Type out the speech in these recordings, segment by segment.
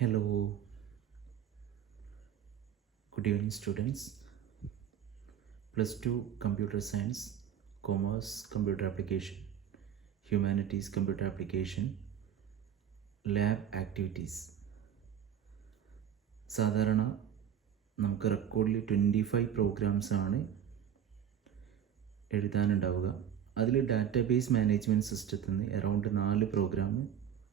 Hello, good evening students. Plus 2 Computer Science, Commerce Computer Application, Humanities Computer Application, Lab Activities. സാധാരണ നമുക്ക് റെക്കോർഡിൽ 25 programmes ആണ് എഴുതാനുണ്ടാവുക. അതിൽ database management സിസ്റ്റത്തിൽ നിന്ന് അറൗണ്ട് 4 പ്രോഗ്രാം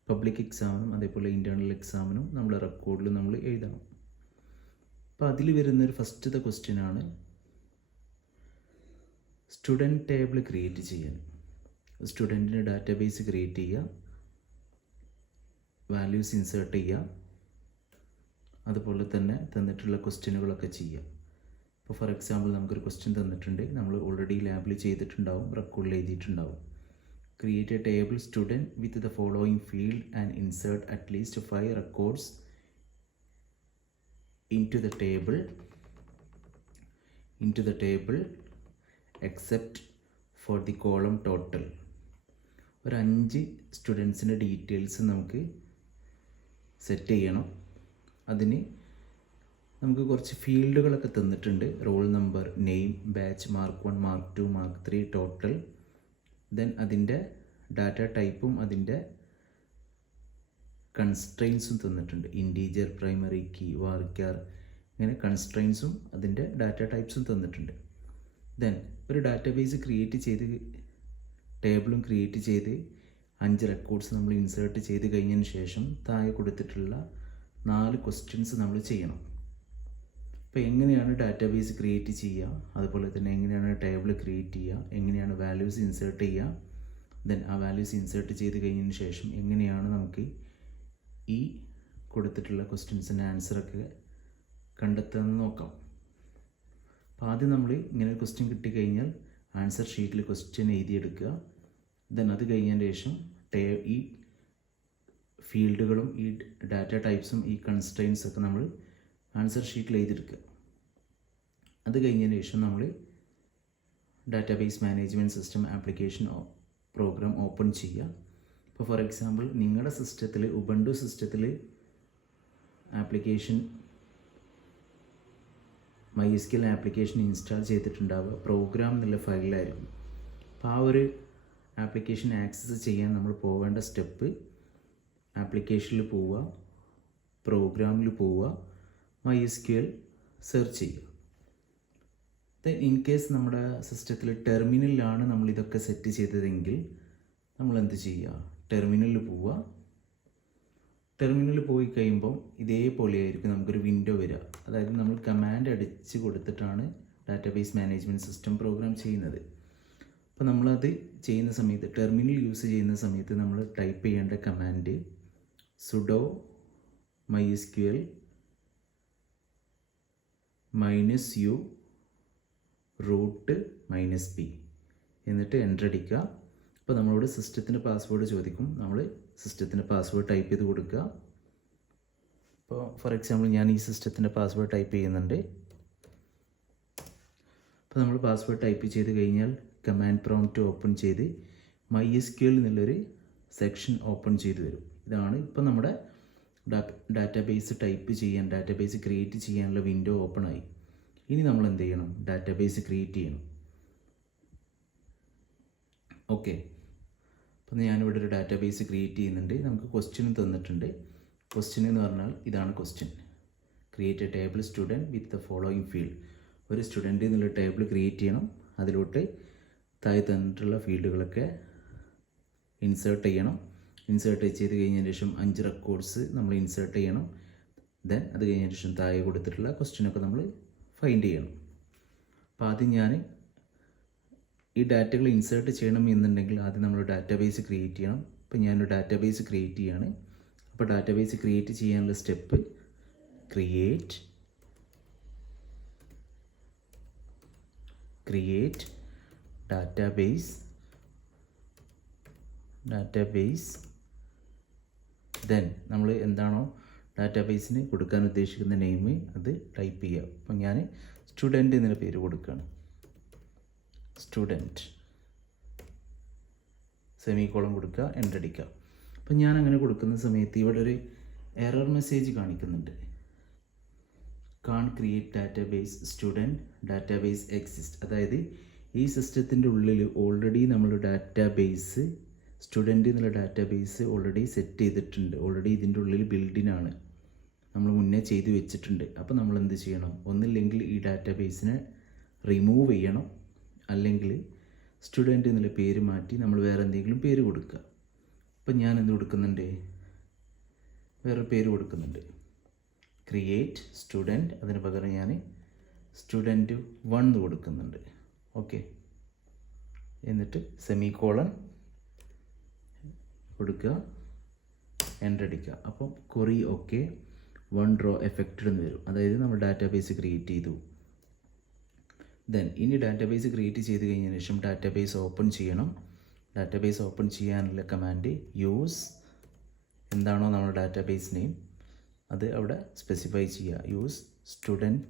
പബ്ലിക് എക്സാമിനും അതേപോലെ ഇൻറ്റേർണൽ എക്സാമിനും നമ്മുടെ റെക്കോർഡിൽ നമ്മൾ എഴുതണം. അപ്പോൾ അതിൽ വരുന്നൊരു ഫസ്റ്റത്തെ ക്വസ്റ്റ്യൻ ആണ് സ്റ്റുഡൻറ്റ് ടേബിൾ ക്രിയേറ്റ് ചെയ്യാൻ. സ്റ്റുഡൻറ്റിൻ്റെ ഡാറ്റാബേസ് ക്രിയേറ്റ് ചെയ്യുക, വാല്യൂസ് ഇൻസേർട്ട് ചെയ്യുക, അതുപോലെ തന്നെ തന്നിട്ടുള്ള ക്വസ്റ്റ്യനുകളൊക്കെ ചെയ്യുക. ഇപ്പോൾ ഫോർ എക്സാമ്പിൾ നമുക്കൊരു ക്വസ്റ്റ്യൻ തന്നിട്ടുണ്ട്, നമ്മൾ ഓൾറെഡി ലാബിൽ ചെയ്തിട്ടുണ്ടാവും, റെക്കോർഡിൽ എഴുതിയിട്ടുണ്ടാവും. Create a table student with the following field and insert at least 5 records into the table except for the column total. ഒരു 5 സ്റ്റുഡൻസിൻ്റെ ഡീറ്റെയിൽസ് നമുക്ക് സെറ്റ് ചെയ്യണം. അതിന് നമുക്ക് കുറച്ച് ഫീൽഡുകളൊക്കെ തന്നിട്ടുണ്ട്. Roll number, name, batch, mark 1, mark 2, mark 3, total. Then അതിൻ്റെ data ടൈപ്പും അതിൻ്റെ കൺസ്ട്രെയിൻസും തന്നിട്ടുണ്ട്. ഇൻറ്റീജർ, പ്രൈമറി കീ, വാർക്കാർ, ഇങ്ങനെ കൺസ്ട്രെയിൻസും അതിൻ്റെ ഡാറ്റ ടൈപ്സും തന്നിട്ടുണ്ട്. ദെൻ ഒരു ഡാറ്റാബേസ് ക്രിയേറ്റ് ചെയ്ത് ടേബിളും ക്രിയേറ്റ് ചെയ്ത് 5 റെക്കോർഡ്സ് നമ്മൾ ഇൻസേർട്ട് ചെയ്ത് കഴിഞ്ഞതിന് ശേഷം താഴെ കൊടുത്തിട്ടുള്ള 4 ക്വസ്റ്റ്യൻസ് നമ്മൾ ചെയ്യണം. അപ്പോൾ എങ്ങനെയാണ് ഡാറ്റാബേസ് ക്രിയേറ്റ് ചെയ്യുക, അതുപോലെ തന്നെ എങ്ങനെയാണ് ടേബിൾ ക്രിയേറ്റ് ചെയ്യുക, എങ്ങനെയാണ് വാല്യൂസ് ഇൻസേർട്ട് ചെയ്യുക, ദെൻ ആ വാല്യൂസ് ഇൻസേർട്ട് ചെയ്ത് കഴിഞ്ഞതിന് ശേഷം എങ്ങനെയാണ് നമുക്ക് ഈ കൊടുത്തിട്ടുള്ള ക്വസ്റ്റ്യൻസിൻ്റെ ആൻസറൊക്കെ കണ്ടെത്താമെന്ന് നോക്കാം. അപ്പോൾ ആദ്യം നമ്മൾ ഇങ്ങനെ ഒരു ക്വസ്റ്റ്യൻ കിട്ടിക്കഴിഞ്ഞാൽ ആൻസർ ഷീറ്റിൽ ക്വസ്റ്റ്യൻ എഴുതിയെടുക്കുക. ദെൻ അത് കഴിഞ്ഞതിന് ശേഷം ഈ ഫീൽഡുകളും ഈ ഡാറ്റ ടൈപ്സും ഈ കൺസ്ട്രെയിൻസൊക്കെ നമ്മൾ ആൻസർ ഷീറ്റിൽ എഴുതിയെടുക്കുക. അത് കഴിഞ്ഞതിന് ശേഷം നമ്മൾ database management system application program open ചെയ്യുക. ഇപ്പോൾ ഫോർ എക്സാമ്പിൾ നിങ്ങളുടെ സിസ്റ്റത്തിൽ, ഉബുണ്ടു സിസ്റ്റത്തിൽ ആപ്ലിക്കേഷൻ MySQL ആപ്ലിക്കേഷൻ ഇൻസ്റ്റാൾ ചെയ്തിട്ടുണ്ടാവുക പ്രോഗ്രാം എന്നുള്ള ഫയലിലായിരിക്കും. അപ്പോൾ ആ ഒരു ആപ്ലിക്കേഷൻ ആക്സസ് ചെയ്യാൻ നമ്മൾ പോവേണ്ട സ്റ്റെപ്പ്, ആപ്ലിക്കേഷനിൽ പോവുക, പ്രോഗ്രാമിൽ പോവുക, MySQL സെർച്ച് ചെയ്യുക. ഇൻ കേസ് നമ്മുടെ സിസ്റ്റത്തിൽ ടെർമിനലിലാണ് നമ്മളിതൊക്കെ സെറ്റ് ചെയ്തതെങ്കിൽ നമ്മൾ എന്ത് ചെയ്യുക, ടെർമിനലിൽ പോവുക. ടെർമിനലിൽ പോയി കഴിയുമ്പോൾ ഇതേപോലെ ആയിരിക്കും നമുക്കൊരു വിൻഡോ വരിക. അതായത് നമ്മൾ കമാൻഡ് അടിച്ച് കൊടുത്തിട്ടാണ് ഡാറ്റാബേസ് മാനേജ്മെൻറ്റ് സിസ്റ്റം പ്രോഗ്രാം ചെയ്യുന്നത്. അപ്പോൾ നമ്മളത് ചെയ്യുന്ന സമയത്ത്, ടെർമിനൽ യൂസ് ചെയ്യുന്ന സമയത്ത് നമ്മൾ ടൈപ്പ് ചെയ്യേണ്ട command sudo mysql -u root -p എന്നിട്ട് എൻ്റർ അടിക്കുക. അപ്പോൾ നമ്മളോട് സിസ്റ്റത്തിൻ്റെ പാസ്വേഡ് ചോദിക്കും, നമ്മൾ സിസ്റ്റത്തിൻ്റെ പാസ്വേഡ് ടൈപ്പ് ചെയ്ത് കൊടുക്കുക. ഇപ്പോൾ ഫോർ എക്സാമ്പിൾ ഞാൻ ഈ സിസ്റ്റത്തിൻ്റെ പാസ്വേഡ് ടൈപ്പ് ചെയ്യുന്നുണ്ട്. അപ്പോൾ നമ്മൾ പാസ്വേഡ് ടൈപ്പ് ചെയ്ത് കഴിഞ്ഞാൽ കമാൻഡ് പ്രോംപ്റ്റ് ഓപ്പൺ ചെയ്ത് MySQL എന്നുള്ളൊരു സെക്ഷൻ ഓപ്പൺ ചെയ്ത് വരും. ഇതാണ് ഇപ്പോൾ നമ്മുടെ ഡാറ്റാബേസ് ടൈപ്പ് ചെയ്യാൻ, ഡാറ്റാബേസ് ക്രിയേറ്റ് ചെയ്യാനുള്ള വിൻഡോ ഓപ്പൺ ആയി. ഇനി നമ്മൾ എന്ത് ചെയ്യണം, ഡാറ്റാബേസ് ക്രിയേറ്റ് ചെയ്യണം. ഓക്കെ, അപ്പോൾ ഞാനിവിടെ ഒരു ഡാറ്റാബേസ് ക്രിയേറ്റ് ചെയ്യുന്നുണ്ട്. നമുക്ക് ക്വസ്റ്റ്യനും തന്നിട്ടുണ്ട്. ക്വസ്റ്റ്യൻ എന്ന് പറഞ്ഞാൽ ഇതാണ് question. Create a table student with the following field. ഒരു സ്റ്റുഡൻറ്റ് എന്നുള്ള ടേബിൾ ക്രിയേറ്റ് ചെയ്യണം. അതിലോട്ട് താഴെ തന്നിട്ടുള്ള ഫീൽഡുകളൊക്കെ ഇൻസേർട്ട് ചെയ്യണം. ഇൻസേർട്ട് ചെയ്ത് കഴിഞ്ഞതിന് ശേഷം 5 റെക്കോർഡ്സ് നമ്മൾ ഇൻസേർട്ട് ചെയ്യണം. ദെൻ അത് കഴിഞ്ഞതിന് ശേഷം താഴെ കൊടുത്തിട്ടുള്ള ക്വസ്റ്റ്യനൊക്കെ നമ്മൾ ഫൈൻഡ് ചെയ്യണം. അപ്പോൾ ആദ്യം ഞാൻ ഈ ഡാറ്റകൾ ഇൻസേർട്ട് ചെയ്യണം എന്നുണ്ടെങ്കിൽ ആദ്യം നമ്മൾ ഡാറ്റാബേസ് ക്രിയേറ്റ് ചെയ്യണം. അപ്പോൾ ഞാനൊരു ഡാറ്റാബേസ് ക്രിയേറ്റ് ചെയ്യാണ്. അപ്പോൾ ഡാറ്റാബേസ് ക്രിയേറ്റ് ചെയ്യാനുള്ള സ്റ്റെപ്പ് ക്രിയേറ്റ് ഡാറ്റാബേസ് ദെൻ നമ്മൾ എന്താണോ ഡാറ്റാബേസിന് കൊടുക്കാൻ ഉദ്ദേശിക്കുന്ന നെയിം അത് ടൈപ്പ് ചെയ്യുക. അപ്പോൾ ഞാൻ സ്റ്റുഡൻറ്റ് എന്നൊരു പേര് കൊടുക്കുകയാണ്, സ്റ്റുഡൻറ്റ്, സെമിക്കോളം കൊടുക്കുക, എൻ്റർ അടിക്കുക. അപ്പം ഞാൻ അങ്ങനെ കൊടുക്കുന്ന സമയത്ത് ഇവിടെ ഒരു എറർ മെസ്സേജ് കാണിക്കുന്നുണ്ട്. Can't create database student database exist. അതായത് ഈ സിസ്റ്റത്തിൻ്റെ ഉള്ളിൽ ഓൾറെഡി നമ്മൾ ഡാറ്റാബേസ് സ്റ്റുഡൻറ്റ് എന്നുള്ള ഡാറ്റാബേസ് ഓൾറെഡി സെറ്റ് ചെയ്തിട്ടുണ്ട്. ഓൾറെഡി ഇതിൻ്റെ ഉള്ളിൽ ബിൽഡിനാണ്, നമ്മൾ മുന്നേ ചെയ്തു വെച്ചിട്ടുണ്ട്. അപ്പോൾ നമ്മൾ എന്ത് ചെയ്യണം? ഒന്നില്ലെങ്കിൽ ഈ ഡാറ്റാബേസിനെ റിമൂവ് ചെയ്യണം, അല്ലെങ്കിൽ സ്റ്റുഡൻറ്റ് എന്നുള്ള പേര് മാറ്റി നമ്മൾ വേറെ എന്തെങ്കിലും പേര് കൊടുക്കുക. അപ്പം ഞാൻ എന്ത് കൊടുക്കുന്നുണ്ട്? വേറൊരു പേര് കൊടുക്കുന്നുണ്ട്, ക്രിയേറ്റ് സ്റ്റുഡൻറ്റ്. അതിന് പകരം ഞാൻ സ്റ്റുഡൻറ്റ് 1 എന്ന് കൊടുക്കുന്നുണ്ട്. ഓക്കെ, എന്നിട്ട് സെമിക്കോളൻ കൊടുക്കുക, എൻ്റർ അടിക്കുക. അപ്പം ക്വറി ഓക്കെ 1 റോ എഫക്റ്റഡ് എന്ന് വരും. അതായത് നമ്മൾ ഡാറ്റാബേസ് ക്രിയേറ്റ് ചെയ്തു. ദെൻ ഇനി ഡാറ്റാബേസ് ക്രിയേറ്റ് ചെയ്ത് കഴിഞ്ഞതിന് ശേഷം ഡാറ്റാബേസ് ഓപ്പൺ ചെയ്യണം. ഡാറ്റാബേസ് ഓപ്പൺ ചെയ്യാനുള്ള കമാൻഡ് യൂസ് എന്താണോ നമ്മുടെ ഡാറ്റാബേസ് നെയിം അത് അവിടെ സ്പെസിഫൈ ചെയ്യുക. Use student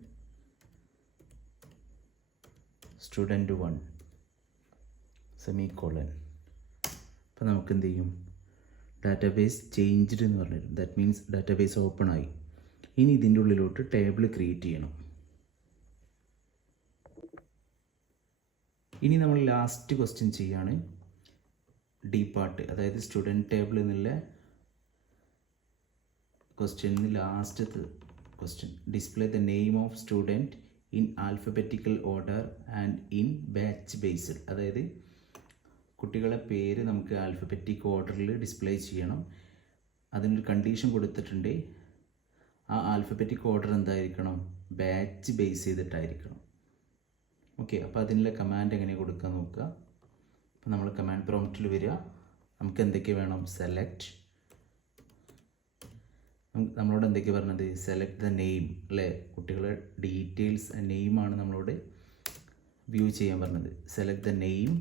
1 semicolon. അപ്പോൾ നമുക്ക് എന്ത് ചെയ്യും? ഡാറ്റാബേസ് ചേഞ്ച്ഡ് എന്ന് പറഞ്ഞിട്ട്, ദാറ്റ് മീൻസ് ഡാറ്റാബേസ് ഓപ്പൺ ആയി. ഇനി ഇതിൻ്റെ ഉള്ളിലോട്ട് ടേബിൾ ക്രിയേറ്റ് ചെയ്യണം. ഇനി നമ്മൾ ലാസ്റ്റ് ക്വസ്റ്റ്യൻ ചെയ്യാണ്, ഡി പാർട്ട്. അതായത് സ്റ്റുഡൻറ്റ് ടേബിൾ എന്നുള്ള ക്വസ്റ്റ്യനിൽ ലാസ്റ്റത്തെ question, display the name of student in alphabetical order and in batch based. അതായത് കുട്ടികളെ പേര് നമുക്ക് ആൽഫബറ്റിക് ഓർഡറിൽ ഡിസ്പ്ലേ ചെയ്യണം. അതിനൊരു കണ്ടീഷൻ കൊടുത്തിട്ടുണ്ട്, ആ ആൽഫബറ്റിക് ഓർഡർ എന്തായിരിക്കണം? ബാച്ച് ബേസ് ചെയ്തിട്ടായിരിക്കണം. ഓക്കെ, അപ്പോൾ അതിനുള്ള കമാൻഡ് എങ്ങനെ കൊടുക്കുക നോക്കുക. അപ്പോൾ നമ്മൾ കമാൻഡ് പ്രോംപ്റ്റിൽ വരിക, നമുക്ക് എന്തൊക്കെ വേണം? സെലക്ട്, നമ്മളോട് എന്തൊക്കെ പറഞ്ഞത്? സെലക്ട് ദ നെയിം അല്ലേ? കുട്ടികളെ ഡീറ്റെയിൽസ് നെയിമാണ് നമ്മളോട് വ്യൂ ചെയ്യാൻ പറഞ്ഞത്. സെലക്ട് ദ നെയിം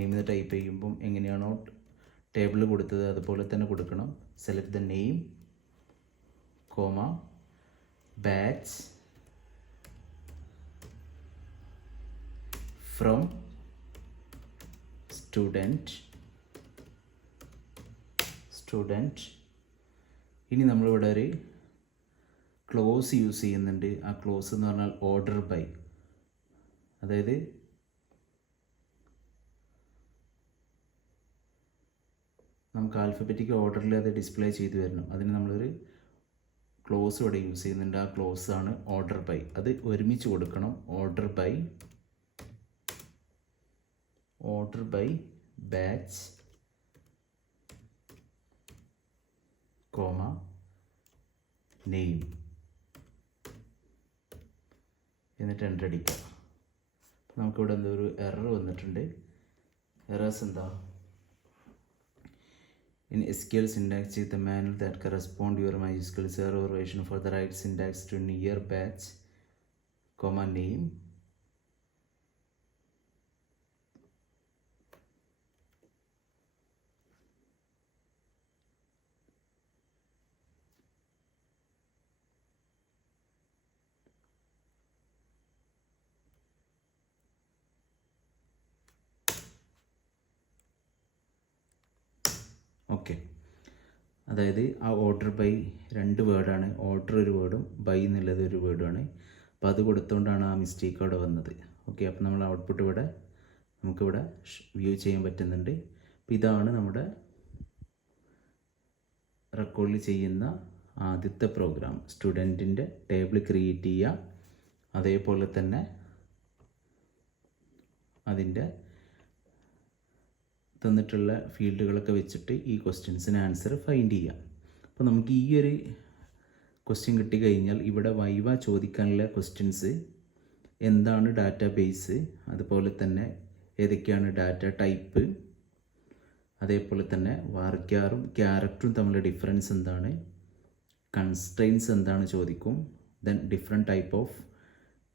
എന്ന് ടൈപ്പ് ചെയ്യുമ്പം എങ്ങനെയാണോ ടേബിൾ കൊടുത്തത് അതുപോലെ തന്നെ കൊടുക്കണം. Select the name comma batch from student. ഇനി നമ്മളിവിടെ ഒരു ക്ലോസ് യൂസ് ചെയ്യുന്നുണ്ട്. ആ ക്ലോസ് എന്ന് പറഞ്ഞാൽ ഓർഡർ ബൈ. അതായത് നമുക്ക് ആൽഫബറ്റിക് ഓർഡറിൽ അത് ഡിസ്പ്ലേ ചെയ്ത് വരണം. അതിന് നമ്മളൊരു ക്ലോസ് ഇവിടെ യൂസ് ചെയ്യുന്നുണ്ട്. ആ ക്ലോസ് ആണ് ഓർഡർ ബൈ. അത് ഒരുമിച്ച് കൊടുക്കണം. Order by batch comma name എന്നിട്ട് എൻ്റർ അടിക്കുക. നമുക്കിവിടെ എന്തോ ഒരു എറർ വന്നിട്ടുണ്ട്. എറേഴ്സ് എന്താ? In SQL syntax, check the manual that correspond your MySQL server version for the right syntax to near batch, comma name. Okay, അതായത് ആ ഓർഡർ ബൈ 2 വേർഡാണ്. ഓർഡർ ഒരു വേർഡും ബൈ എന്നുള്ളത് ഒരു വേർഡുമാണ്. അപ്പോൾ അത് കൊടുത്തുകൊണ്ടാണ് ആ മിസ്റ്റേക്ക് അവിടെ വന്നത്. ഓക്കെ, അപ്പോൾ നമ്മൾ ഔട്ട്പുട്ട് ഇവിടെ നമുക്കിവിടെ വ്യൂ ചെയ്യാൻ പറ്റുന്നുണ്ട്. അപ്പോൾ ഇതാണ് നമ്മുടെ റെക്കോർഡിൽ ചെയ്യുന്ന ആദ്യത്തെ പ്രോഗ്രാം. സ്റ്റുഡൻറ്റിൻ്റെ ടേബിൾ ക്രിയേറ്റ് ചെയ്യുക, അതേപോലെ തന്നെ അതിൻ്റെ തന്നിട്ടുള്ള ഫീൽഡുകളൊക്കെ വെച്ചിട്ട് ഈ ക്വസ്റ്റ്യൻസിന് ആൻസർ ഫൈൻഡ് ചെയ്യാം. അപ്പോൾ നമുക്ക് ഈ ഒരു ക്വസ്റ്റ്യൻ കിട്ടിക്കഴിഞ്ഞാൽ ഇവിടെ വൈവ ചോദിക്കാനുള്ള ക്വസ്റ്റ്യൻസ് എന്താണ് ഡാറ്റാബേസ്, അതുപോലെ തന്നെ ഏതൊക്കെയാണ് ഡാറ്റ ടൈപ്പ്, അതേപോലെ തന്നെ വാർക്യാറും ക്യാരക്ടറും തമ്മിലുള്ള ഡിഫറൻസ് എന്താണ്, കൺസ്ട്രെയിൻസ് എന്താണ് ചോദിക്കും. Then different type of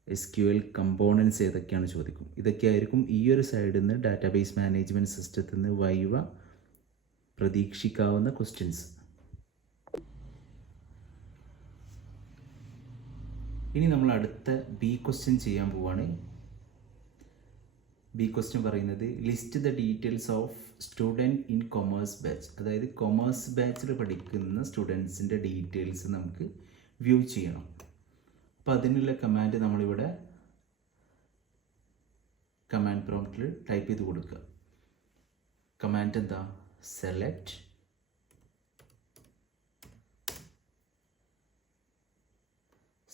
SQL components ഏതൊക്കെയാണ് ചോദിക്കും. ഇതൊക്കെയായിരിക്കും ഈ ഒരു സൈഡിൽ നിന്ന് ഡാറ്റാബേസ് മാനേജ്മെൻറ്റ് സിസ്റ്റത്തിൽ നിന്ന് വൈവ പ്രതീക്ഷിക്കാവുന്ന ക്വസ്റ്റ്യൻസ്. ഇനി നമ്മൾ അടുത്ത ബി ക്വസ്റ്റ്യൻ ചെയ്യാൻ പോവാണ്. ബി ക്വസ്റ്റ്യൻ പറയുന്നത് list the details of student in commerce batch. അതായത് കൊമേഴ്സ് ബാച്ചിൽ പഠിക്കുന്ന സ്റ്റുഡൻസിൻ്റെ ഡീറ്റെയിൽസ് നമുക്ക് വ്യൂ ചെയ്യണം. അപ്പോൾ അതിനുള്ള കമാൻഡ് നമ്മളിവിടെ കമാൻഡ് പ്രോംപ്റ്റിൽ ടൈപ്പ് ചെയ്ത് കൊടുക്കുക. കമാൻഡ് എന്താ? Select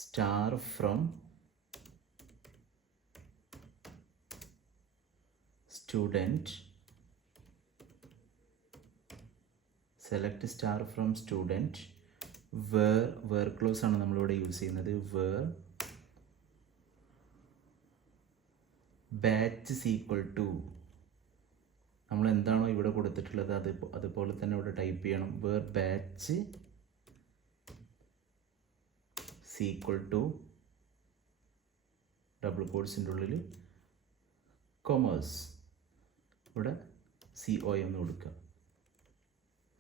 star from student, select star from student where clause ആണ് നമ്മളിവിടെ യൂസ് ചെയ്യുന്നത്. Where batch is equal to നമ്മൾ എന്താണോ ഇവിടെ കൊടുത്തിട്ടുള്ളത് അതുപോലെ തന്നെ ഇവിടെ ടൈപ്പ് ചെയ്യണം. Where batch equal to double കോട്ട്സിൻ്റെ ഉള്ളിൽ കൊമേഴ്സ്, ഇവിടെ COM എന്ന് കൊടുക്കുക,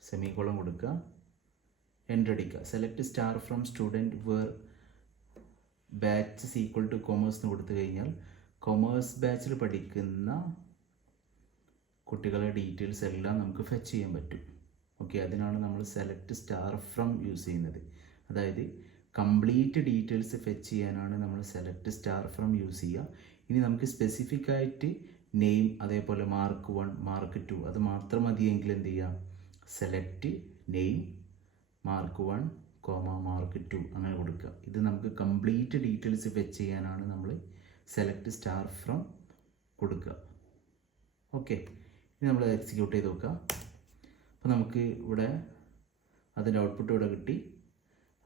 സെമിക്കോളൻ കൊടുക്കുക, എൻ്റർ അടിക്കുക. Select star from student where batch equal to commerce എന്ന് കൊടുത്തു കഴിഞ്ഞാൽ കൊമേഴ്സ് ബാച്ചിൽ പഠിക്കുന്ന കുട്ടികളുടെ ഡീറ്റെയിൽസ് എല്ലാം നമുക്ക് ഫെച്ച് ചെയ്യാൻ പറ്റും. ഓക്കെ, അതിനാണ് നമ്മൾ സെലക്ട് സ്റ്റാർ ഫ്രം യൂസ് ചെയ്യുന്നത്. അതായത് കംപ്ലീറ്റ് ഡീറ്റെയിൽസ് ഫെച്ച് ചെയ്യാനാണ് നമ്മൾ സെലക്ട് സ്റ്റാർ ഫ്രം യൂസ് ചെയ്യുക. ഇനി നമുക്ക് സ്പെസിഫിക് ആയിട്ട് നെയിം, അതേപോലെ മാർക്ക് 1 മാർക്ക് 2 അത് മാത്രം മതിയെങ്കിൽ എന്ത് ചെയ്യാം? സെലക്ട് നെയിം മാർക്ക് 1 മാർക്ക് 2 അങ്ങനെ കൊടുക്കുക. ഇത് നമുക്ക് കംപ്ലീറ്റ് ഡീറ്റെയിൽസ് ഫെച്ച് ചെയ്യാനാണ് നമ്മൾ സെലക്ട് സ്റ്റാർ ഫ്രം കൊടുക്കുക. ഓക്കെ, ഇനി നമ്മൾ എക്സിക്യൂട്ട് ചെയ്ത് നോക്കുക. അപ്പോൾ നമുക്ക് ഇവിടെ അതിൻ്റെ ഔട്ട്പുട്ട് ഇവിടെ കിട്ടി.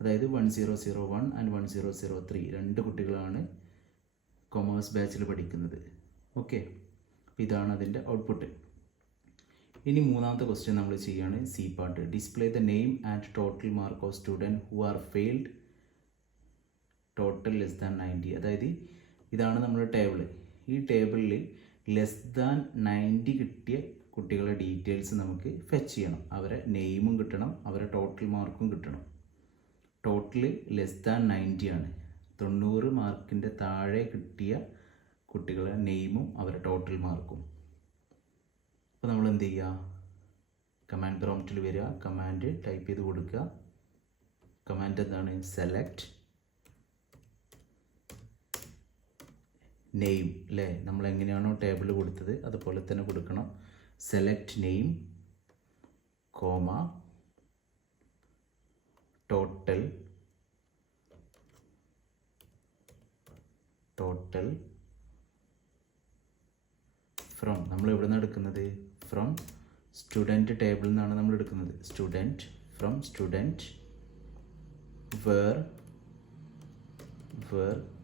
അതായത് 1001 ആൻഡ് 1003 രണ്ട് കുട്ടികളാണ് കൊമേഴ്സ് ബാച്ചിൽ പഠിക്കുന്നത്. ഓക്കെ, അപ്പോൾ ഇതാണ് അതിൻ്റെ ഔട്ട്പുട്ട്. ഇനി മൂന്നാമത്തെ ക്വസ്റ്റ്യൻ നമ്മൾ ചെയ്യുകയാണ് C part. Display the name and total mark of student who are failed total less than 90. അതായത് ഇതാണ് നമ്മുടെ ടേബിൾ. ഈ ടേബിളിൽ ലെസ് ദാൻ 90 കിട്ടിയ കുട്ടികളുടെ ഡീറ്റെയിൽസ് നമുക്ക് ഫെച്ച് ചെയ്യണം. അവരെ നെയിമും കിട്ടണം, അവരെ ടോട്ടൽ മാർക്കും കിട്ടണം. ടോട്ടൽ ലെസ് ദാൻ 90 ആണ്. 90 മാർക്കിൻ്റെ താഴെ കിട്ടിയ കുട്ടികളുടെ നെയിമും അവരെ ടോട്ടൽ മാർക്കും. അപ്പോൾ നമ്മൾ എന്ത് ചെയ്യുക? കമാൻഡ് പ്രോംപ്റ്റിൽ വരിക, കമാൻഡ് ടൈപ്പ് ചെയ്ത് കൊടുക്കുക. കമാൻഡ് എന്താണ്? സെലക്ട് നെയിം, അല്ലേ? നമ്മൾ എങ്ങനെയാണോ ടേബിൾ കൊടുത്തത് അതുപോലെ തന്നെ കൊടുക്കണം. Select name comma total from, നമ്മൾ എവിടെ നിന്നാണ് എടുക്കുന്നത്? ഫ്രം സ്റ്റുഡൻറ്റ് ടേബിളിൽ നിന്നാണ് നമ്മൾ എടുക്കുന്നത്. Student from student where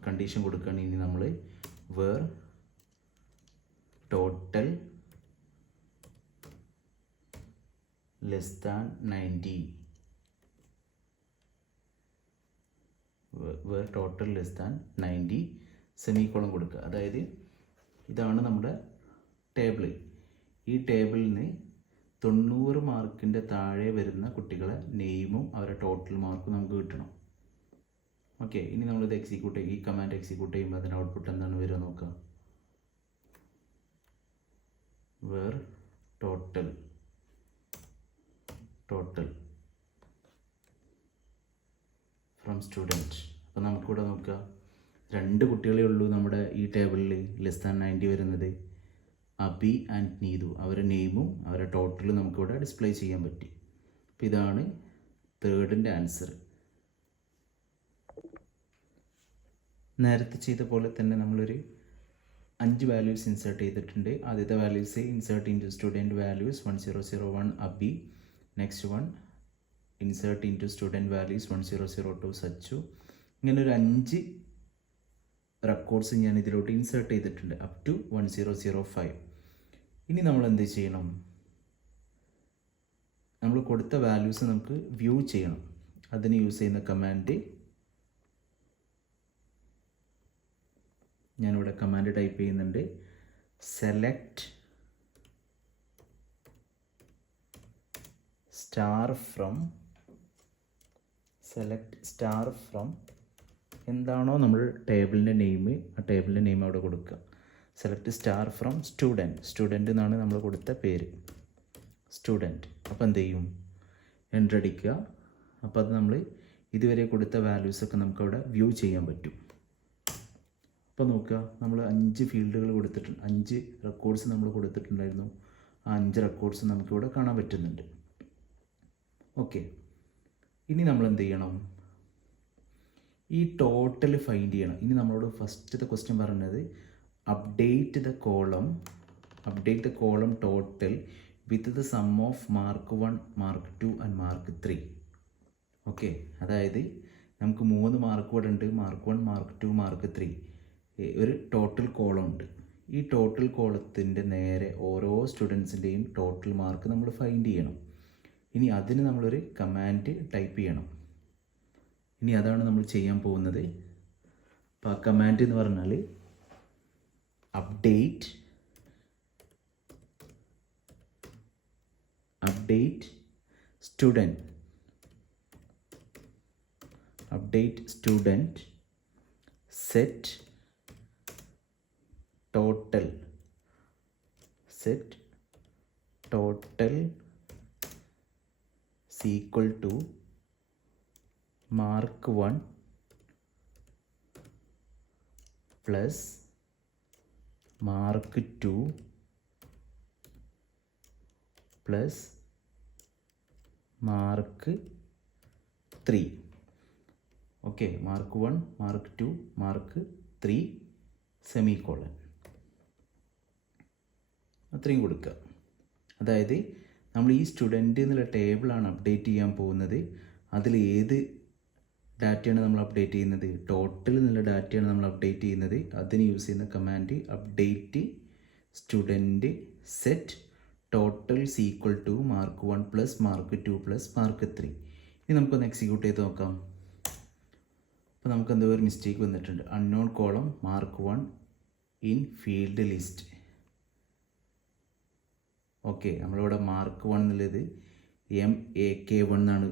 condition കൊടുക്കുകയാണ്. ഇനി നമ്മൾ where total less than 90, where total less than 90 semicolon കൊടുക്കുക. അതായത് ഇതാണ് നമ്മുടെ ടേബിൾ. ഈ ടേബിളിൽ നിന്ന് 90 മാർക്കിൻ്റെ താഴെ വരുന്ന കുട്ടികളെ നെയിമും അവരുടെ ടോട്ടൽ മാർക്കും നമുക്ക് കിട്ടണം. ഓക്കെ, ഇനി നമ്മളിത് എക്സിക്യൂട്ട് ചെയ്യും. ഈ കമാൻഡ് എക്സിക്യൂട്ട് ചെയ്യുമ്പോൾ അതിൻ്റെ ഔട്ട്പുട്ട് എന്താണ് വരിക നോക്കുക. Where total from student. അപ്പോൾ നമുക്കിവിടെ നോക്കുക, 2 കുട്ടികളേ ഉള്ളൂ നമ്മുടെ ഈ ടേബിളിൽ ലെസ് ദാൻ 90 വരുന്നത്. അബി ആൻഡ് നീതു, അവരുടെ നെയിമും അവരുടെ ടോട്ടലും നമുക്കിവിടെ ഡിസ്പ്ലേ ചെയ്യാൻ പറ്റി. അപ്പോൾ ഇതാണ് തേർഡിൻ്റെ ആൻസർ. നേരത്തെ ചെയ്ത പോലെ തന്നെ നമ്മളൊരു 5 വാല്യൂസ് ഇൻസേർട്ട് ചെയ്തിട്ടുണ്ട്. ആദ്യത്തെ values insert into student values 1001 Abi. Next one insert into student values 1002 Sachu. ഇങ്ങനെ ഒരു 5 റെക്കോർഡ്സ് ഞാൻ ഇതിലോട്ട് ഇൻസേർട്ട് ചെയ്തിട്ടുണ്ട് അപ് ടു 1005. ഇനി നമ്മൾ എന്ത് ചെയ്യണം? നമ്മൾ കൊടുത്ത വാല്യൂസ് നമുക്ക് വ്യൂ ചെയ്യണം. അതിന് യൂസ് ചെയ്യുന്ന കമാൻഡ്, ഞാനിവിടെ കമാൻഡ് ടൈപ്പ് ചെയ്യുന്നുണ്ട്. സെലക്ട് സ്റ്റാർ ഫ്രം എന്താണോ നമ്മൾ ടേബിളിൻ്റെ നെയിം, ആ ടേബിളിൻ്റെ നെയിം അവിടെ കൊടുക്കുക. സെലക്ട് സ്റ്റാർ ഫ്രം സ്റ്റുഡൻറ്റ് എന്നാണ് നമ്മൾ കൊടുത്ത പേര്, സ്റ്റുഡൻറ്റ്. അപ്പോൾ എന്ത് ചെയ്യും, എൻ്റർ അടിക്കുക. അപ്പോൾ അത് നമ്മൾ ഇതുവരെ കൊടുത്ത വാല്യൂസൊക്കെ നമുക്കവിടെ വ്യൂ ചെയ്യാൻ പറ്റും. അപ്പോൾ നോക്കുക, നമ്മൾ 5 ഫീൽഡുകൾ കൊടുത്തിട്ടുണ്ട്, 5 റെക്കോർഡ്സ് നമ്മൾ കൊടുത്തിട്ടുണ്ടായിരുന്നു. ആ 5 റെക്കോർഡ്സ് നമുക്കിവിടെ കാണാൻ പറ്റുന്നുണ്ട്. ഓക്കെ, ഇനി നമ്മൾ എന്ത് ചെയ്യണം, ഈ ടോട്ടൽ ഫൈൻഡ് ചെയ്യണം. ഇനി നമ്മളോട് ഫസ്റ്റത്തെ ക്വസ്റ്റ്യൻ പറയുന്നത് update the column total with the sum off mark 1, mark 2 and mark 3. Okay, അതായത് നമുക്ക് 3 മാർക്ക് ഇവിടെ ഉണ്ട്, മാർക്ക് 1, മാർക്ക് 2, മാർക്ക് 3, ഒരു ടോട്ടൽ കോളം ഉണ്ട്. ഈ ടോട്ടൽ കോളത്തിൻ്റെ നേരെ ഓരോ സ്റ്റുഡൻസിൻ്റെയും ടോട്ടൽ മാർക്ക് നമ്മൾ ഫൈൻഡ് ചെയ്യണം. ഇനി അതിന് നമ്മളൊരു കമാൻഡ് ടൈപ്പ് ചെയ്യണം. ഇനി അതാണ് നമ്മൾ ചെയ്യാൻ പോകുന്നത്. അപ്പോൾ ആ കമാൻഡ് എന്ന് പറഞ്ഞാൽ update student set total is equal to mark 1 plus mark 2 plus mark 3. Okay, mark 1, mark 2, mark 3, semicolon, അത്രയും കൊടുക്കുക. അതായത് നമ്മൾ ഈ സ്റ്റുഡൻറ്റ് എന്നുള്ള ടേബിളാണ് അപ്ഡേറ്റ് ചെയ്യാൻ പോകുന്നത്. അതിൽ ഏത് ഡാറ്റയാണ് നമ്മൾ അപ്ഡേറ്റ് ചെയ്യുന്നത്, ടോട്ടൽ എന്നുള്ള ഡാറ്റയാണ് നമ്മൾ അപ്ഡേറ്റ് ചെയ്യുന്നത്. അതിന് യൂസ് ചെയ്യുന്ന command update student set total is equal to mark 1 plus mark 2 plus mark 3. ഇനി നമുക്കൊന്ന് എക്സിക്യൂട്ട് ചെയ്ത് നോക്കാം. അപ്പോൾ നമുക്ക് എന്തോ ഒരു മിസ്റ്റേക്ക് വന്നിട്ടുണ്ട്. Unknown column mark 1 in field list. Okay, നമ്മളിവിടെ മാർക്ക് 1 എന്നുള്ളത് MAK1 എന്നാണ്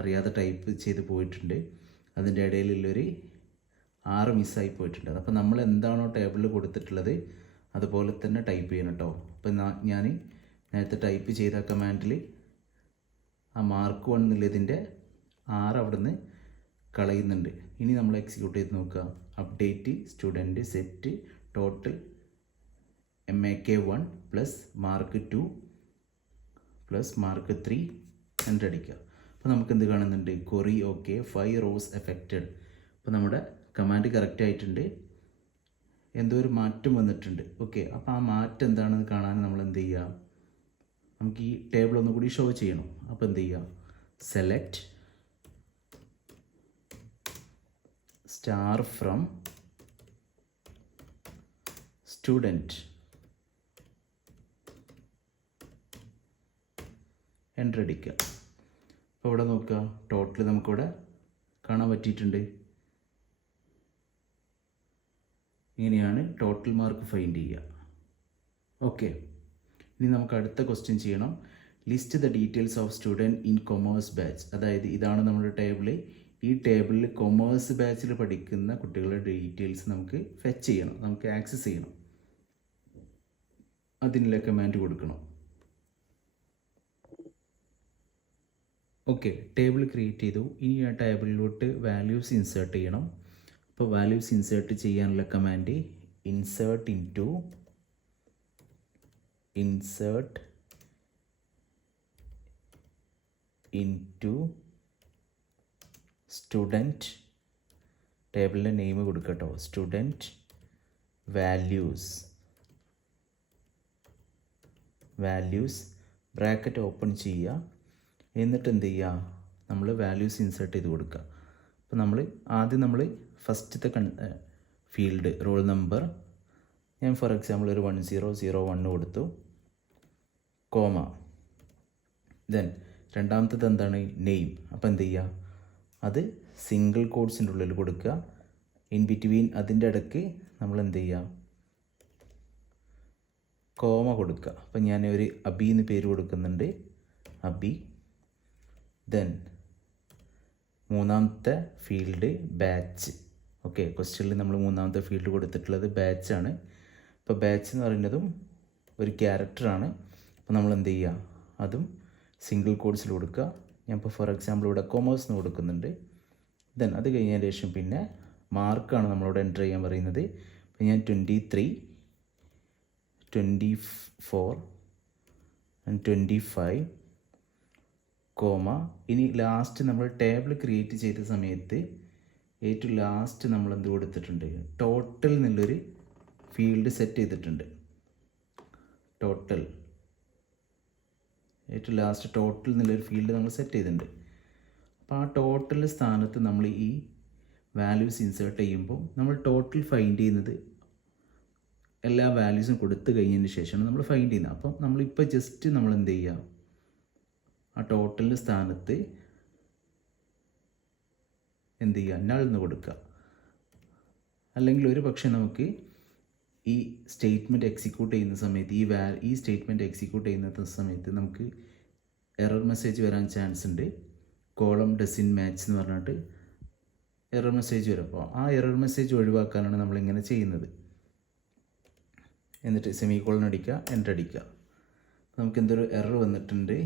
അറിയാതെ ടൈപ്പ് ചെയ്ത് പോയിട്ടുണ്ട്. അതിൻ്റെ ഇടയിലുള്ളൊരു 6 മിസ്സായി പോയിട്ടുണ്ട്. അപ്പോൾ നമ്മൾ എന്താണോ ടേബിളിൽ കൊടുത്തിട്ടുള്ളത് അതുപോലെ തന്നെ ടൈപ്പ് ചെയ്യണം കേട്ടോ. അപ്പോൾ ഞാൻ നേരത്തെ ടൈപ്പ് ചെയ്ത കമാൻഡിൽ ആ മാർക്ക് 1 എന്നുള്ളതിൻ്റെ 6 അവിടെ നിന്ന് കളയുന്നുണ്ട്. ഇനി നമ്മൾ എക്സിക്യൂട്ട് ചെയ്ത് നോക്കുക. Update student set total MAK1 plus mark 2 plus mark 3 enter അടിക്കുക. അപ്പോൾ നമുക്ക് എന്ത് കാണുന്നുണ്ട്, കൊറി ഓക്കെ 5 rows എഫക്റ്റഡ്. അപ്പോൾ നമ്മുടെ കമാൻഡ് കറക്റ്റ് ആയിട്ടുണ്ട്, എന്തോ ഒരു മാറ്റം വന്നിട്ടുണ്ട്. ഓക്കെ, അപ്പോൾ ആ മാറ്റം എന്താണെന്ന് കാണാൻ നമ്മൾ എന്ത് ചെയ്യുക, നമുക്ക് ഈ ടേബിൾ ഒന്നുകൂടി ഷോ ചെയ്യണം. അപ്പോൾ എന്ത് ചെയ്യുക, select star from student, enter അടിക്കുക. അപ്പോൾ ഇവിടെ നോക്കുക, ടോട്ടൽ നമുക്കിവിടെ കാണാൻ പറ്റിയിട്ടുണ്ട്. ഇങ്ങനെയാണ് ടോട്ടൽ മാർക്ക് ഫൈൻഡ് ചെയ്യുക. ഓക്കെ, ഇനി നമുക്ക് അടുത്ത ക്വസ്റ്റ്യൻ ചെയ്യണം. List the details of student in commerce batch. അതായത് ഇതാണ് നമ്മുടെ ടേബിൾ. ഈ ടേബിളിൽ കൊമേഴ്സ് ബാച്ചിൽ പഠിക്കുന്ന കുട്ടികളുടെ ഡീറ്റെയിൽസ് നമുക്ക് ഫെച്ച് ചെയ്യണം, നമുക്ക് ആക്സസ് ചെയ്യണം. അതിനുള്ള കമാൻഡ് കൊടുക്കണം. ഓക്കെ, ടേബിൾ ക്രിയേറ്റ് ചെയ്തു. ഇനി ആ ടേബിളിലോട്ട് വാല്യൂസ് ഇൻസേർട്ട് ചെയ്യണം. അപ്പോൾ വാല്യൂസ് ഇൻസേർട്ട് ചെയ്യാനുള്ള കമാൻഡ് ഇൻസേർട്ട് ഇൻറ്റു സ്റ്റുഡൻറ്റ്, ടേബിളിൻ്റെ നെയിം കൊടുക്കട്ടോ, സ്റ്റുഡൻറ്റ് വാല്യൂസ് ബ്രാക്കറ്റ് ഓപ്പൺ ചെയ്യുക. എന്നിട്ട് എന്ത് ചെയ്യുക, നമ്മൾ വാല്യൂസ് ഇൻസേർട്ട് ചെയ്ത് കൊടുക്കുക. അപ്പോൾ നമ്മൾ ഫസ്റ്റത്തെ ഫീൽഡ് റോൾ നമ്പർ ഞാൻ ഫോർ എക്സാമ്പിൾ ഒരു 1001 കൊടുത്തു, കോമ. ദെൻ രണ്ടാമത്തത് എന്താണ്, നെയിം. അപ്പോൾ എന്ത് ചെയ്യുക, അത് സിംഗിൾ കോഡ്സിൻ്റെ ഉള്ളിൽ കൊടുക്കുക. ഇൻ ബിറ്റ്വീൻ അതിൻ്റെ ഇടയ്ക്ക് നമ്മൾ എന്ത് ചെയ്യുക, കോമ കൊടുക്കുക. അപ്പം ഞാൻ ഒരു അബി എന്ന് പേര് കൊടുക്കുന്നുണ്ട്, അബി. ദെൻ മൂന്നാമത്തെ ഫീൽഡ് ബാച്ച്. ഓക്കെ, ക്വസ്റ്റ്യനിൽ നമ്മൾ മൂന്നാമത്തെ ഫീൽഡ് കൊടുത്തിട്ടുള്ളത് ബാച്ചാണ്. ഇപ്പോൾ ബാച്ച് എന്ന് പറയുന്നതും ഒരു ക്യാരക്ടറാണ്. അപ്പോൾ നമ്മൾ എന്ത് ചെയ്യുക, അതും സിംഗിൾ കോഡ്സിൽ കൊടുക്കുക. ഞാൻ ഇപ്പോൾ ഫോർ എക്സാമ്പിൾ ഇവിടെ കൊമേഴ്സ് എന്ന് കൊടുക്കുന്നുണ്ട്. ദെൻ അത് കഴിഞ്ഞതിന് ശേഷം പിന്നെ മാർക്കാണ് നമ്മളോട് എൻ്റർ ചെയ്യാൻ പറയുന്നത്. അപ്പോൾ ഞാൻ 23, 24 ആൻഡ് 25, ഇനി ലാസ്റ്റ് നമ്മൾ ടേബിൾ ക്രിയേറ്റ് ചെയ്ത സമയത്ത് ഏറ്റവും ലാസ്റ്റ് നമ്മൾ എന്ത് കൊടുത്തിട്ടുണ്ട്, ടോട്ടൽ എന്നുള്ളൊരു ഫീൽഡ് സെറ്റ് ചെയ്തിട്ടുണ്ട്. ടോട്ടൽ, ഏറ്റവും ലാസ്റ്റ് ടോട്ടൽ എന്നുള്ളൊരു ഫീൽഡ് നമ്മൾ സെറ്റ് ചെയ്തിട്ടുണ്ട്. അപ്പോൾ ആ ടോട്ടൽ സ്ഥാനത്ത് നമ്മൾ ഈ വാല്യൂസ് ഇൻസേർട്ട് ചെയ്യുമ്പോൾ നമ്മൾ ടോട്ടൽ ഫൈൻഡ് ചെയ്യുന്നത് എല്ലാ വാല്യൂസും കൊടുത്തു കഴിഞ്ഞതിന് ശേഷമാണ് നമ്മൾ ഫൈൻഡ് ചെയ്യുന്നത്. അപ്പം നമ്മളിപ്പോൾ ജസ്റ്റ് നമ്മൾ എന്ത് ചെയ്യുക, ആ ടോട്ടലിൻ്റെ സ്ഥാനത്ത് എന്ത് ചെയ്യുക, നൾ എന്ന് കൊടുക്കുക. അല്ലെങ്കിൽ ഒരു പക്ഷേ നമുക്ക് ഈ സ്റ്റേറ്റ്മെൻറ്റ് എക്സിക്യൂട്ട് ചെയ്യുന്ന സമയത്ത് ഈ സ്റ്റേറ്റ്മെൻറ്റ് എക്സിക്യൂട്ട് ചെയ്യുന്ന സമയത്ത് നമുക്ക് എറർ മെസ്സേജ് വരാൻ ചാൻസ് ഉണ്ട്. കോളം ഡസിൻ മാച്ച് എന്ന് പറഞ്ഞിട്ട് എറർ മെസ്സേജ് വരും. അപ്പോൾ ആ എറർ മെസ്സേജ് ഒഴിവാക്കാനാണ് നമ്മളിങ്ങനെ ചെയ്യുന്നത്. എന്നിട്ട് സെമി കോളൻ അടിക്കുക, എൻ്റർ അടിക്കുക. നമുക്ക് എന്തൊരു എറർ വന്നിട്ടുണ്ട്.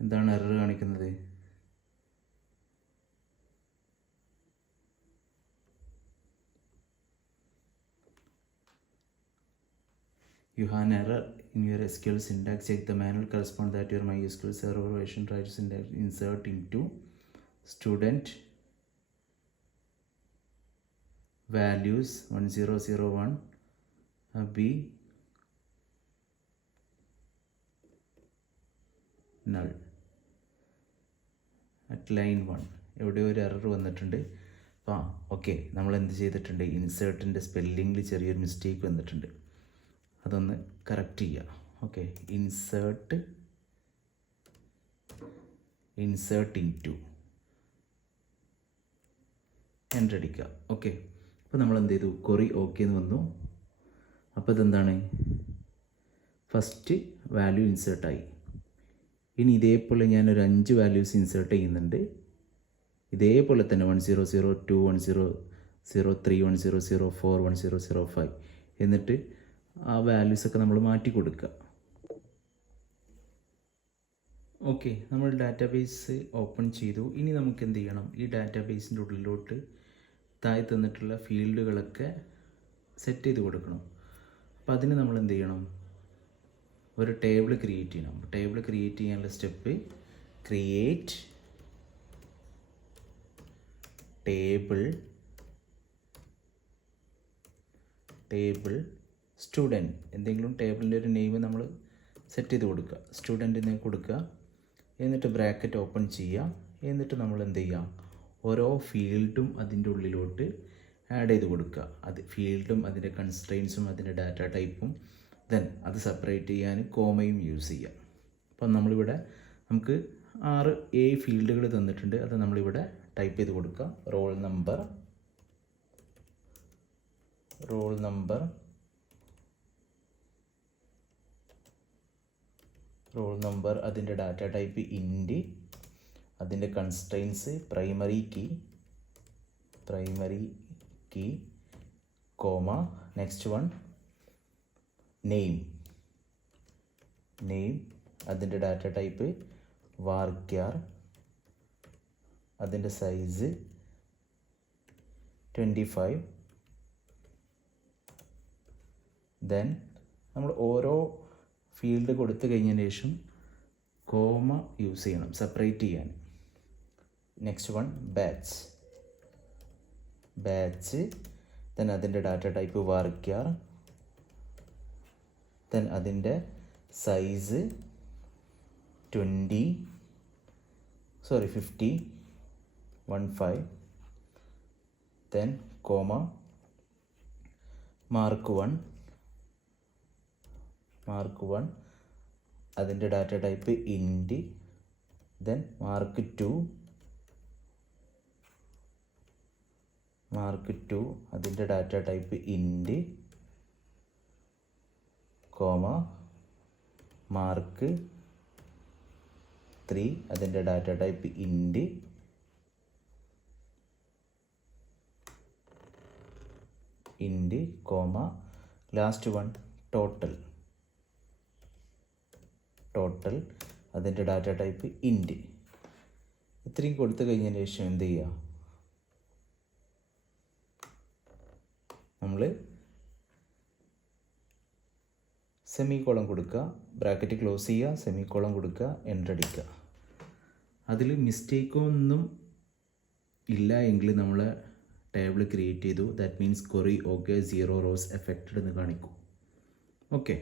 എന്താണ് എറർ കാണിക്കുന്നത്? You have an error in your SQL syntax. Check the manual correspond that your MySQL server version try to syntax insert into student values 1001 be null at line 1. ഇവിടെ ഒരു error വന്നിട്ടുണ്ട്. അപ്പോൾ okay, നമ്മൾ എന്ത് ചെയ്തിട്ടുണ്ട്, ഇൻസേർട്ടിൻ്റെ സ്പെല്ലിങ്ങിൽ ചെറിയൊരു mistake വന്നിട്ടുണ്ട്. അതൊന്ന് കറക്റ്റ് ചെയ്യുക. ഓക്കെ, ഇൻസേർട്ട് ഇൻറ്റു എൻ്റർ അടിക്കുക. ഓക്കെ, അപ്പോൾ നമ്മൾ എന്ത് ചെയ്തു, ക്വറി ഓക്കെ എന്ന് വന്നു. അപ്പോൾ ഇതെന്താണ്, ഫസ്റ്റ് വാല്യൂ ഇൻസേർട്ടായി. ഇനി ഇതേപോലെ ഞാനൊരു 5 വാല്യൂസ് ഇൻസേർട്ട് ചെയ്യുന്നുണ്ട്. ഇതേപോലെ തന്നെ 1002, 1003, 1004, 1005 എന്നിട്ട് ആ വാല്യൂസൊക്കെ നമ്മൾ മാറ്റി കൊടുക്കുക. ഓക്കെ, നമ്മൾ ഡാറ്റാബേസ് ഓപ്പൺ ചെയ്തു. ഇനി നമുക്ക് എന്ത് ചെയ്യണം, ഈ ഡാറ്റാബേസിൻ്റെ ഉള്ളിലോട്ട് താഴെ തന്നിട്ടുള്ള ഫീൽഡുകളൊക്കെ സെറ്റ് ചെയ്ത് കൊടുക്കണം. അപ്പോൾ അതിന് നമ്മൾ എന്ത് ചെയ്യണം, ഒരു ടേബിൾ ക്രിയേറ്റ് ചെയ്യണം. ടേബിൾ ക്രിയേറ്റ് ചെയ്യാനുള്ള സ്റ്റെപ്പ്, ക്രിയേറ്റ് ടേബിൾ സ്റ്റുഡൻറ്റ്. എന്തെങ്കിലും ടേബിളിൻ്റെ ഒരു നെയിം നമ്മൾ സെറ്റ് ചെയ്ത് കൊടുക്കുക, സ്റ്റുഡൻറ്റിനെ കൊടുക്കുക. എന്നിട്ട് ബ്രാക്കറ്റ് ഓപ്പൺ ചെയ്യുക. എന്നിട്ട് നമ്മൾ എന്ത് ചെയ്യുക, ഓരോ ഫീൽഡും അതിൻ്റെ ഉള്ളിലോട്ട് ആഡ് ചെയ്ത് കൊടുക്കുക. അത് ഫീൽഡും അതിൻ്റെ കൺസ്ട്രെയിൻസും അതിൻ്റെ ഡാറ്റ ടൈപ്പും. ദെൻ അത് സെപ്പറേറ്റ് ചെയ്യാൻ കോമയും യൂസ് ചെയ്യുക. അപ്പം നമ്മളിവിടെ നമുക്ക് 6 ഫീൽഡുകൾ തന്നിട്ടുണ്ട്. അത് നമ്മളിവിടെ ടൈപ്പ് ചെയ്ത് കൊടുക്കുക. റോൾ നമ്പർ, അതിൻ്റെ ഡാറ്റ ടൈപ്പ് ഇൻറ്റ്, അതിൻ്റെ constraints primary key, comma, next one name, അതിൻ്റെ ഡാറ്റ ടൈപ്പ് varchar, അതിൻ്റെ സൈസ് 25. ദെൻ നമ്മൾ ഓരോ ഫീൽഡ് കൊടുത്തു കഴിഞ്ഞതിന് ശേഷം കോമ യൂസ് ചെയ്യണം സെപ്പറേറ്റ് ചെയ്യാൻ. നെക്സ്റ്റ് വൺ ബാച്ച്, ദെൻ അതിൻ്റെ ഡാറ്റ ടൈപ്പ് varchar, ദെൻ അതിൻ്റെ സൈസ് 15, ദെൻ കോമ, മാർക്ക് 1, അതിൻ്റെ data type int, then mark 2, അതിൻ്റെ data type int, comma, mark 3, അതിൻ്റെ data type int, comma, last one total. അതിൻ്റെ data type int. ഇത്രയും കൊടുത്തു കഴിഞ്ഞതിന് ശേഷം എന്ത് ചെയ്യുക, നമ്മൾ സെമിക്കോളം കൊടുക്കുക, ബ്രാക്കറ്റ് ക്ലോസ് ചെയ്യുക, സെമിക്കോളം കൊടുക്കുക, എൻ്റർ അടിക്കുക. അതിൽ മിസ്റ്റേക്കൊന്നും ഇല്ല എങ്കിൽ നമ്മൾ ടേബിൾ ക്രിയേറ്റ് ചെയ്തു. That means query okay, 0 rows affected എന്ന് കാണിക്കും. ഓക്കെ.